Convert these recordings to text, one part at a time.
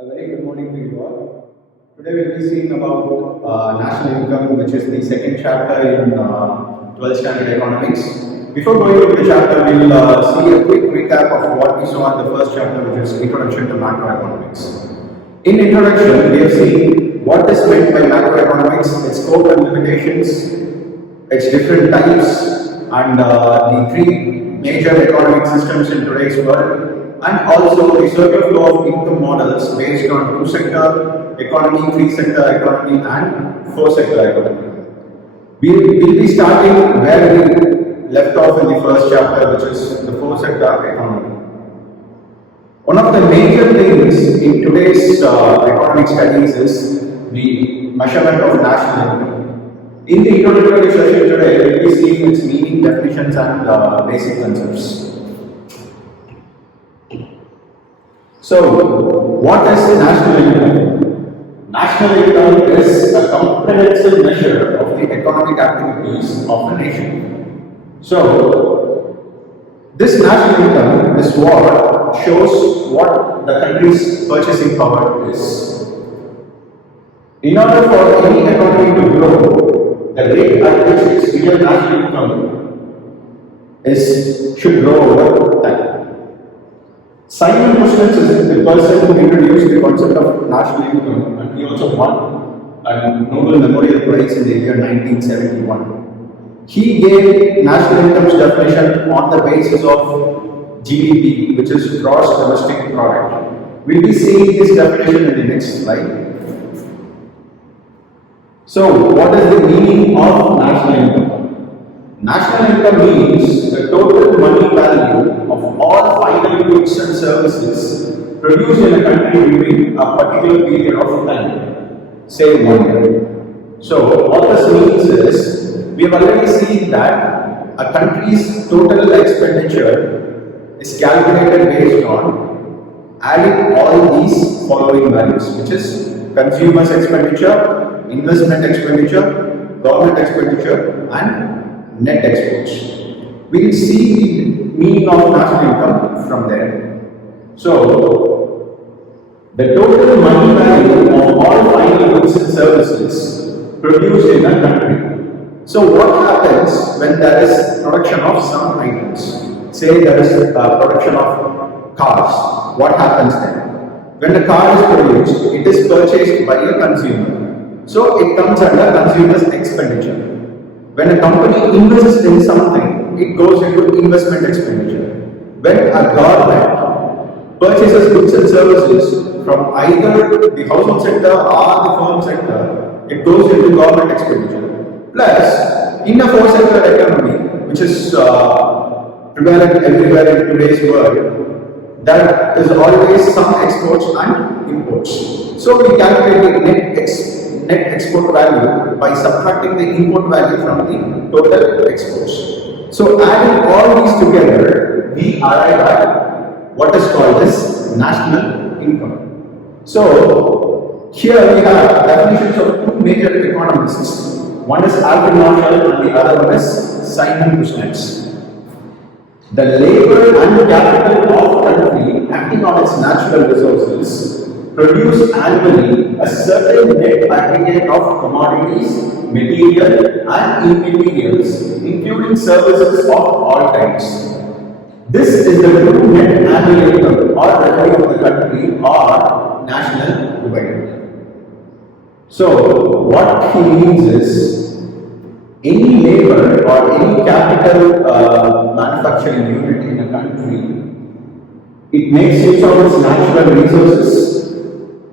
A very good morning to you all. Today we'll be seeing about national income, which is the second chapter in 12th standard economics. Before going into the chapter, we'll see a quick recap of what we saw in the first chapter, which is Introduction to Macroeconomics. In introduction, we have seen what is meant by macroeconomics, its scope and limitations, its different types, and the three major economic systems in today's world, and also the circular flow of income models based on two-sector economy, three-sector economy, and four-sector economy. We will be starting where we left off in the first chapter, which is the four-sector economy. One of the major things in today's economic studies is the measurement of national income. In the introductory session today, we will be seeing its meaning, definitions, and basic concepts. So, what is national income? National income is a comprehensive measure of the economic activities of a nation. So, this national income is what shows what the country's purchasing power is. In order for any economy to grow, the rate at which its real national income should grow over time. Simon Kuznets is the person who introduced the concept of national income, and he also won a Nobel Memorial Prize in the year 1971. He gave national income's definition on the basis of GDP, which is gross domestic product. We'll be seeing this definition in the next slide. So, what is the meaning of national income? National income means the total money value of all final goods and services produced in a country during a particular period of time, say 1 year. So, what this means is, we have already seen that a country's total expenditure is calculated based on adding all these following values, which is consumers' expenditure, investment expenditure, government expenditure, and net exports. We will see the meaning of national income from there. So, the total money value of all final goods and services produced in a country. So, what happens when there is production of some items? Say there is production of cars. What happens then? When the car is produced, it is purchased by a consumer. So, it comes under consumer's expenditure. When a company invests in something, it goes into investment expenditure. When a government purchases goods and services from either the household sector or the firm sector, it goes into government expenditure. Plus, in a four-sector economy, which is prevalent everywhere in today's world, there is always some exports and imports. So we calculate the net export value by subtracting the import value from the total exports. So adding all these together, we arrive at what is called as national income. So here we have definitions of two major economists. One is Alfred Marshall and the other one is Simon Kuznets. The labor and capital of a country acting on its natural resources produce annually a certain net aggregate of commodities, material and immaterials, including services of all types. This is the true net annual income or revenue of the country or national dividend. So, what he means is, any labor or any capital manufacturing unit in a country, it makes use of its natural resources,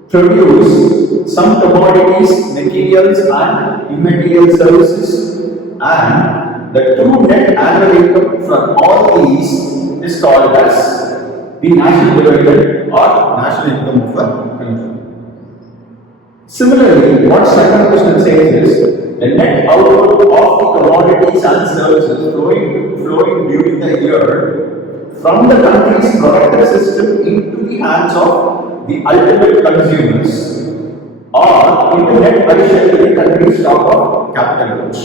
produce some commodities, materials and immaterial services, and the true net annual income from all these is called as the national dividend or national income of a country. Similarly, what Simon Kuznets says is the net output of the commodities and services flowing during the year from the country's productive system into the hands of the ultimate consumers or into net addition to the country's stock of capital goods.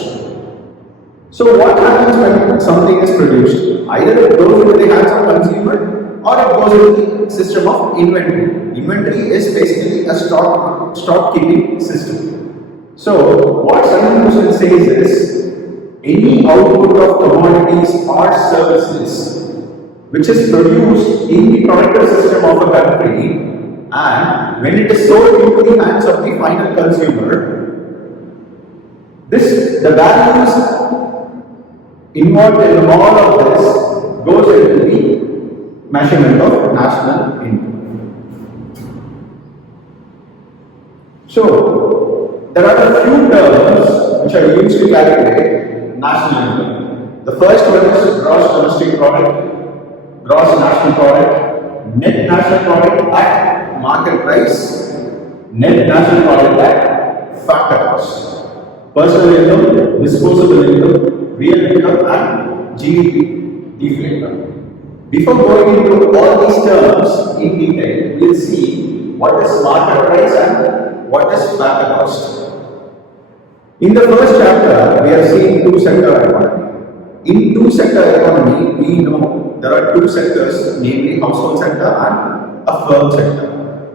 So what happens when something is produced? Either it goes into the hands of consumer or it goes into the system of inventory. Inventory is basically a stock keeping system. So what second question says is any output of commodities or services which is produced in the productive system of a country and when it is sold into the hands of the final consumer, the values involved in all of this goes into the measurement of national income. So there are a few terms which are used to calculate national income. The first one is gross domestic product, gross national product, net national product at market price, net national product at factor cost. Personal income, disposable income, real income and GDP deflator. Before going into all these terms in detail, we will see what is market price and what is factor cost. In the first chapter, we are seeing two-sector economy. In two-sector economy, we know there are two sectors, namely household sector and a firm sector.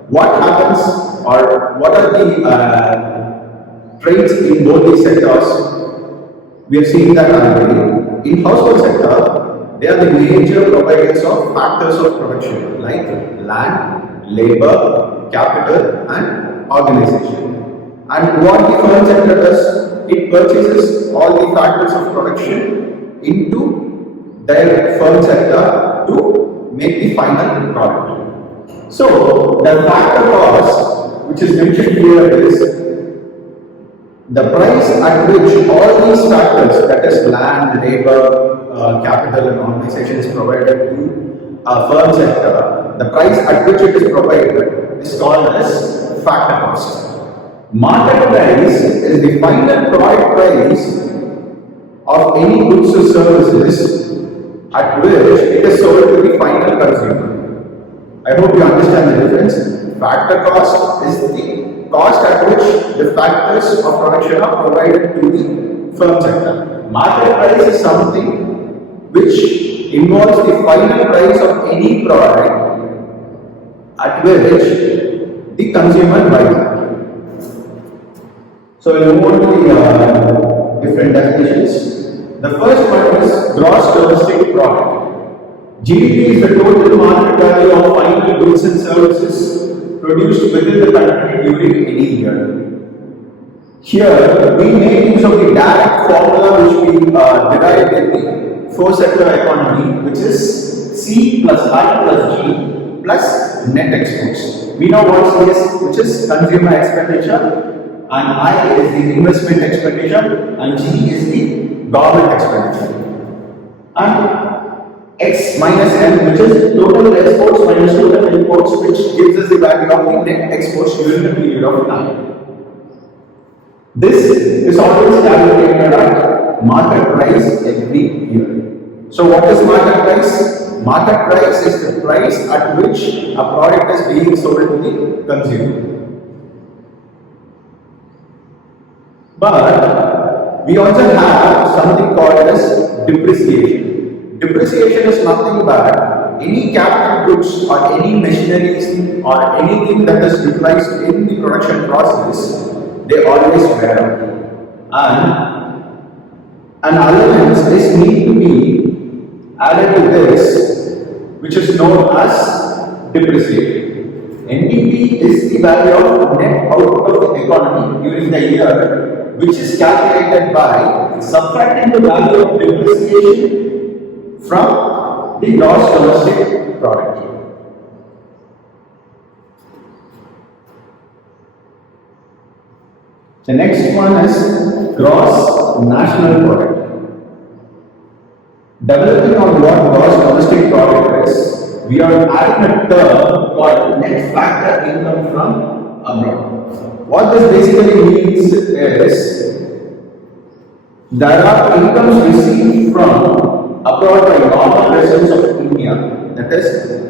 What happens or what are the trades in both these sectors? We have seen that already. In household sector, they are the major providers of factors of production like land, labor, capital and organization. And what the firm sector does, it purchases all the factors of production into their firm sector to make the final product. So the factor cost which is mentioned here is the price at which all these factors, that is land, labor, capital and organization is provided to a firm sector, the price at which it is provided is called as factor cost. Market price is the final product price of any goods or services at which it is sold to the final consumer. I hope you understand the difference. Factor cost is the cost at which the factors of production are provided to the firm sector. Market price is something which involves the final price of any product at which the consumer buys it. So we'll move on to the different definitions. The first one is gross domestic product. GDP is the total market value of final goods and services produced within the country during any year. Here, we make use of the direct formula which we derived in the four-sector economy, which is C plus I plus G plus net exports. We know what C is, which is consumer expenditure, and I is the investment expenditure, and G is the government expenditure. And X minus M, which is total exports minus total imports, which gives us the value of the net exports during the period of time. This is always calculated at market price every year. So what is market price? Market price is the price at which a product is being sold to the consumer. But we also have something called as depreciation. Depreciation is nothing but any capital goods or any machineries or anything that is utilized in the production process, they always wear out. And an allowance is need to be added to this, which is known as depreciation. NDP is the value of net output of the economy during the year, which is calculated by subtracting the value of depreciation from the gross domestic product. The next one is gross national product. Developing on what gross domestic product is, we are adding a term called net factor income from abroad. What this basically means is there are incomes received from abroad by normal residents of India. That is,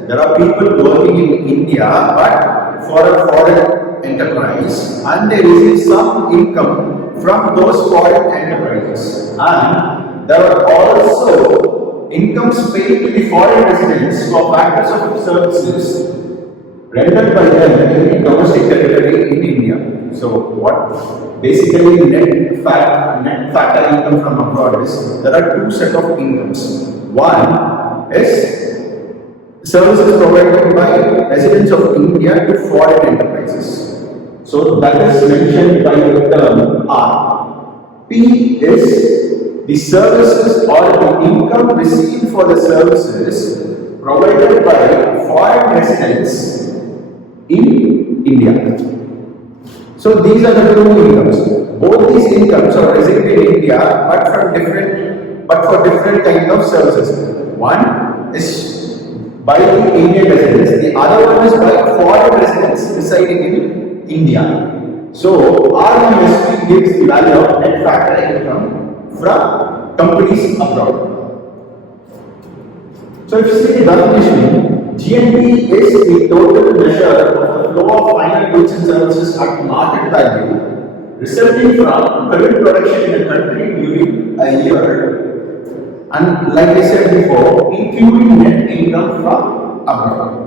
there are people working in India but for a foreign enterprise and they receive some income from those foreign enterprises. And there are also incomes paid to the foreign residents for factors of services rendered by them in domestic territory in India. So what basically net factor income from abroad is, there are two set of incomes. One is services provided by residents of India to foreign enterprises. So that is mentioned by the term R. P is the services or the income received for the services provided by foreign residents in India. So these are the two incomes. Both these incomes are resident in India, but for different kind of services. One is by the Indian residents, the other one is by foreign residents residing in India. So RMSP gives the value of net factor income from companies abroad. So if you see the definition, GNP is the total measure of the flow of final goods and services at market value resulting from current production in the country during a year, and like I said before, including net income from abroad.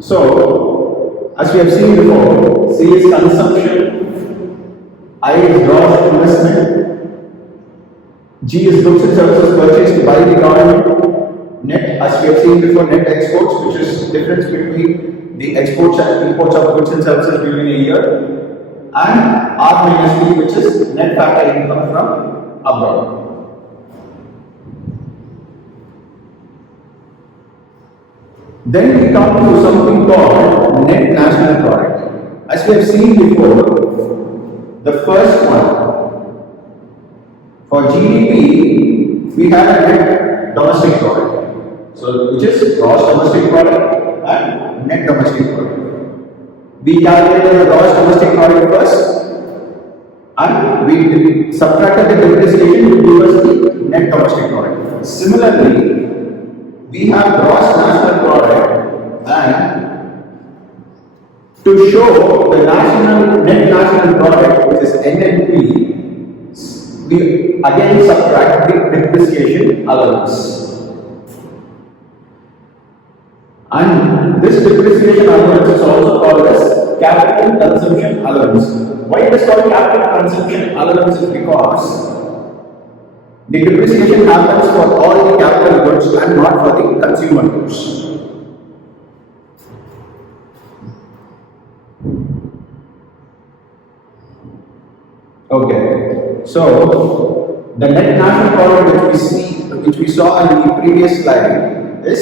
So, as we have seen before, C is consumption, I is gross investment, G is goods and services purchased by the government, net, as we have seen before, net exports, which is difference between the exports and imports of goods and services during a year, and R minus P, which is net factor income from abroad. Then we come to something called net national product. As we have seen before, the first one, for GDP, we have a net domestic product. So, which is gross domestic product and net domestic product. We calculated the gross domestic product first, and we subtracted the depreciation to give us the net domestic product. Similarly, we have gross national product, and to show the net national product, which is NNP, we again subtract the depreciation allowance. And this depreciation allowance is also called as capital consumption allowance. Why it is called capital consumption allowance is because the depreciation happens for all the capital goods and not for the consumer goods. Okay, so the net national product which we saw in the previous slide is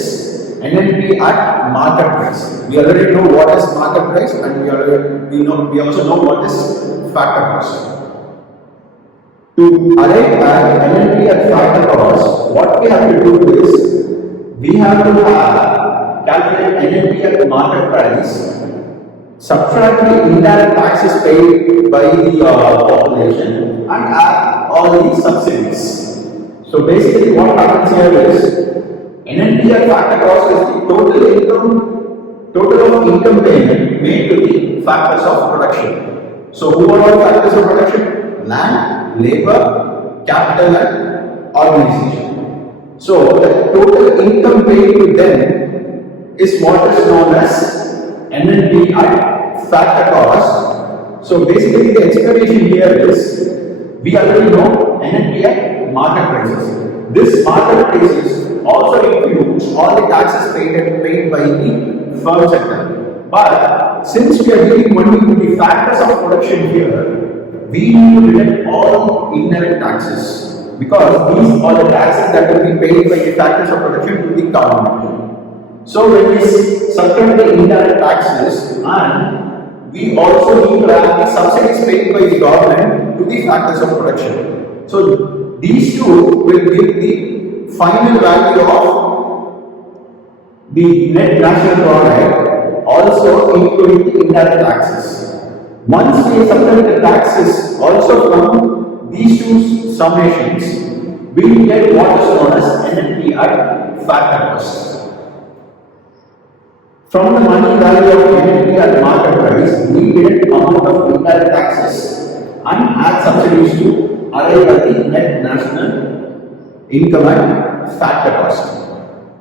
NNP at market price. We already know what is market price, and we also know what is factor cost. To arrive at NNP at factor cost, what we have to do is we have to calculate NNP at market price, subtract the indirect taxes paid by the population, and add all the subsidies. So basically, what happens here is NNP at factor cost is the total of income payment made to the factors of production. So who are all factors of production? Land, labor, capital, and organization. So the total income paid to them is what is known as NNP at factor cost. So basically, the explanation here is we already know NNP at market prices. This market prices also includes all the taxes paid by the firm sector. But since we are dealing only with the factors of production here, we need to deduct all indirect taxes, because these are the taxes that will be paid by the factors of production to the government. So when we subtract the indirect taxes, and we also need to add the subsidies paid by the government to the factors of production. So these two will give the final value of the net national product, also including the indirect taxes. Once we subtract the taxes also from these two summations, we will get what is known as NNP at factor cost. From the money value of NNP at market price, we get amount of indirect taxes and add subsidies to arrive at the net national income at factor cost.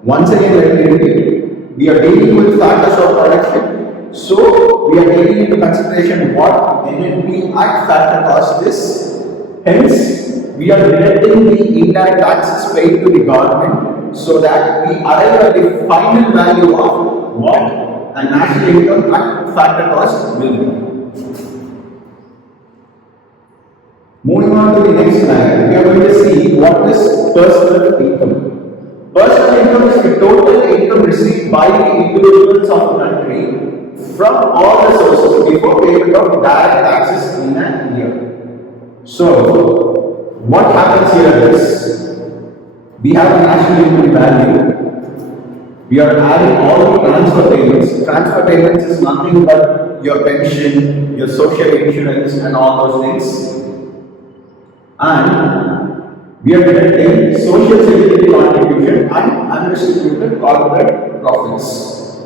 Once again, let me repeat. We are dealing with factors of production, so we are taking into consideration what NNP at factor cost is. Hence, we are deducting the indirect taxes paid to the government so that we arrive at the final value of what a national income at factor cost will be. Moving on to the next slide, we are going to see what is personal income. Personal income is the total income received by the individuals of the country from all the sources before payment of direct taxes in a year. So, what happens here is, we have a national income value. We are adding all the transfer payments. Transfer payments is nothing but your pension, your social insurance, and all those things. And we are deducting social security contribution and undistributed corporate profits.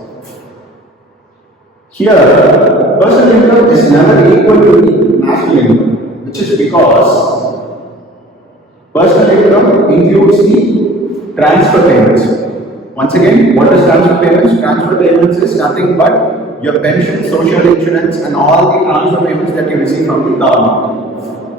Here, personal income is never equal to the national income, which is because personal income includes the transfer payments. Once again, what is transfer payments? Transfer payments is nothing but your pension, social insurance, and all the transfer payments that you receive from the government.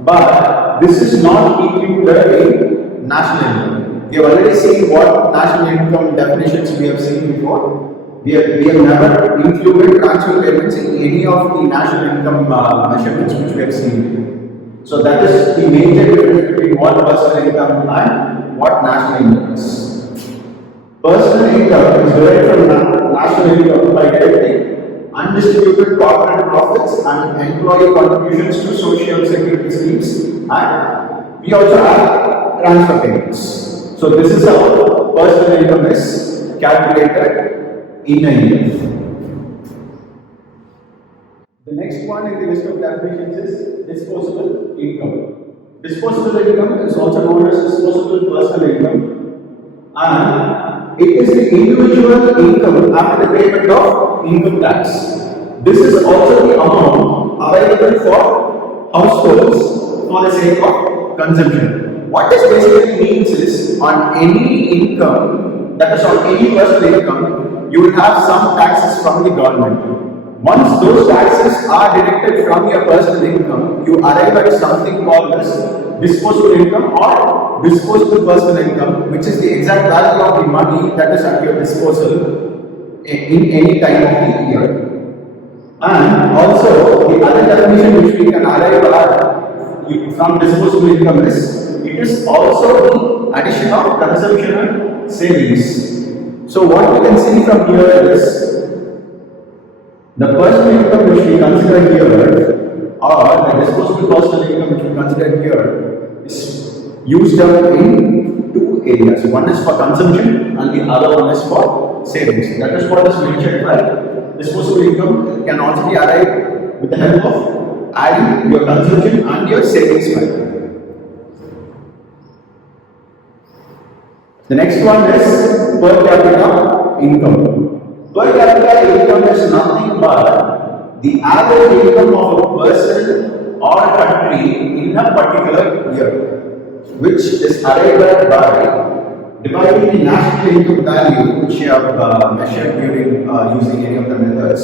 But this is not included in national income. We have already seen what national income definitions we have seen before. We have never included transfer payments in any of the national income measurements which we have seen. So that is the major difference between what personal income and what national income is. Personal income is derived from national income by deducting undistributed corporate profits and employee contributions to social security schemes, and we also have transfer payments. So this is how personal income is calculated in a year. The next one in the list of definitions is disposable income. Disposable income is also known as disposable personal income, and it is the individual income after the payment of income tax. This is also the amount available for households for the sake of consumption. What this basically means is, on any income, that is on any personal income, you will have some taxes from the government. Once those taxes are deducted from your personal income, you arrive at something called as disposable income or disposable personal income, which is the exact value of the money that is at your disposal in any time of the year. And also, the other definition which we can arrive at from disposable income is, it is also the addition of consumption and savings. So what we can see from here is, the personal income which we consider here, or the disposable personal income which we consider here, is used up in two areas. One is for consumption and the other one is for savings. That is what is mentioned by disposable income can also be arrived with the help of adding your consumption and your savings value. The next one is per capita income. Per capita income is nothing but the average income of a person or a country in a particular year, which is arrived at by dividing the national income value, which you have measured during using any of the methods,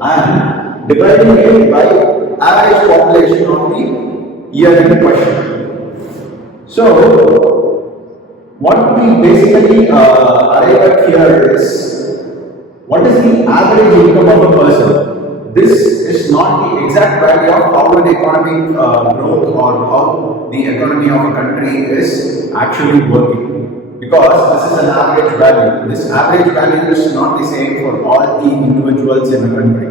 and dividing it by average population of the year in question. So, what we basically arrive at here is, what is the average income of a person? This is not the exact value of how an economic growth or how the economy of a country is actually working, because this is an average value. This average value is not the same for all the individuals in a country.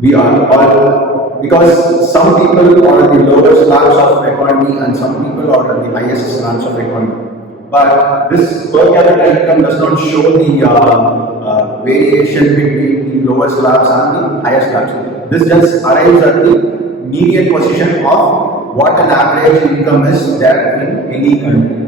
We are all, because some people are at the lower slabs of economy and some people are at the highest slabs of economy. But this per capita income does not show the variation between the lower slabs and the higher slabs. This just arrives at the median position of what an average income is there in any country.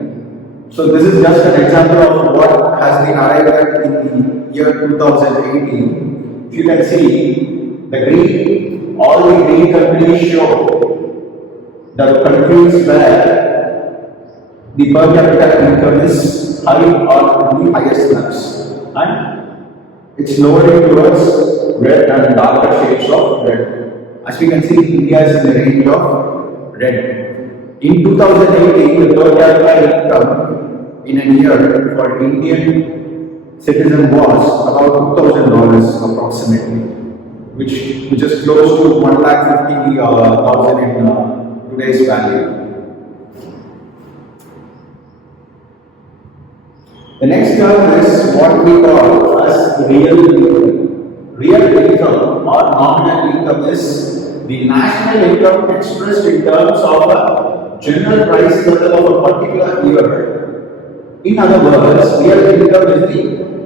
So this is just an example of what has been arrived at in the year 2018. If you can see, the green, all the green countries show the countries where the per capita income is high or on the highest slabs, and it's lowering towards red and darker shades of red. As we can see, India is in the range of red. In 2018, the per capita income in a year for Indian citizen was about $2,000 approximately, which is close to 1,50,000 in today's value. The next term is what we call as real income. Real income or nominal income is the national income expressed in terms of a general price level of a particular year. In other words, real income is the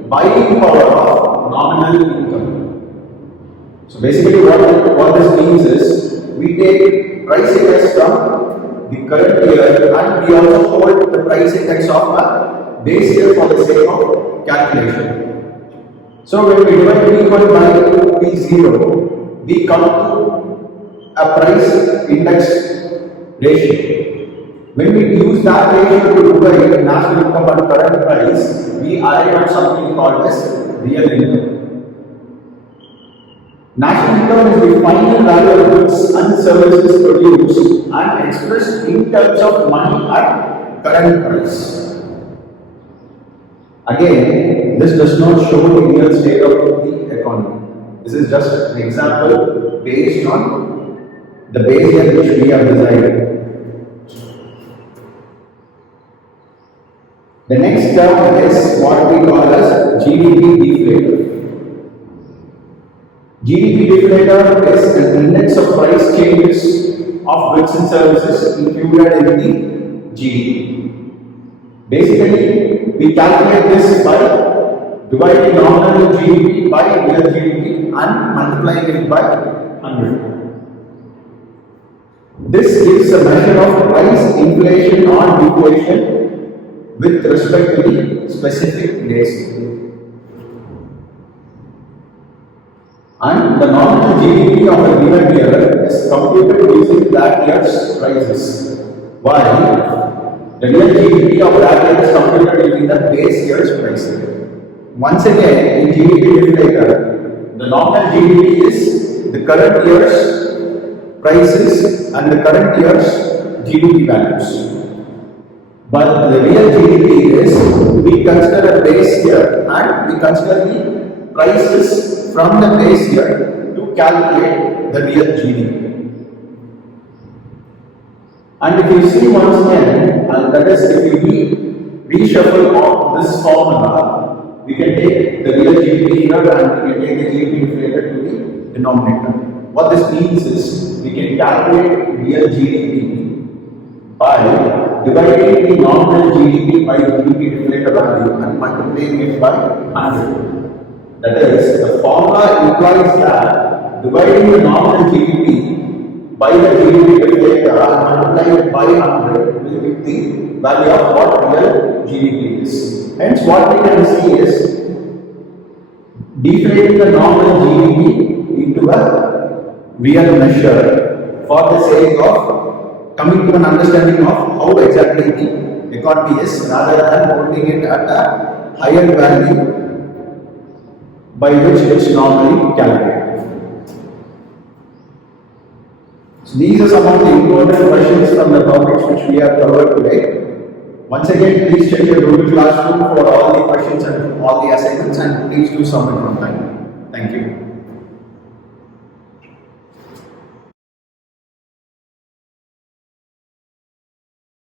buying power of nominal income. So basically what this means is we take price index from the current year and we also hold the price index of a base year for the sake of calculation. So when we divide P1 by P0, we come to a price index ratio. When we use that ratio to divide national income and current price, we arrive at something called as real income. National income is the final value of goods and services produced and expressed in terms of money at current price. Again, this does not show the real state of the economy. This is just an example based on the base year which we have decided. The next term is what we call as GDP deflator. GDP deflator is an index of price changes of goods and services included in the GDP. Basically, we calculate this by dividing nominal GDP by real GDP and multiplying it by 100. This gives a measure of price inflation or deflation with respect to the specific days. And the nominal GDP of a given year is computed using that year's prices, while the real GDP of that year is computed using the base year's prices. Once again, in GDP deflator, the nominal GDP is the current year's prices and the current year's GDP values. But the real GDP is we consider a base year and we consider the prices from the base year to calculate the real GDP. And if you see once again, that is if you reshuffle this formula, we can take the real GDP here and we can take the GDP inflated to the denominator. What this means is we can calculate real GDP by dividing the nominal GDP by the GDP deflator value and multiplying it by 100. That is, the formula implies that dividing the nominal GDP by the GDP deflator and multiplying it by 100 will give the value of what real GDP is. Hence, what we can see is deflating the nominal GDP into a real measure for the sake of coming to an understanding of how exactly the economy is rather than holding it at a higher value by which it's normally calculated. So these are some of the important questions from the topics which we have covered today. Once again, please check your Google Classroom for all the questions and all the assignments, and please do submit on time. Thank you.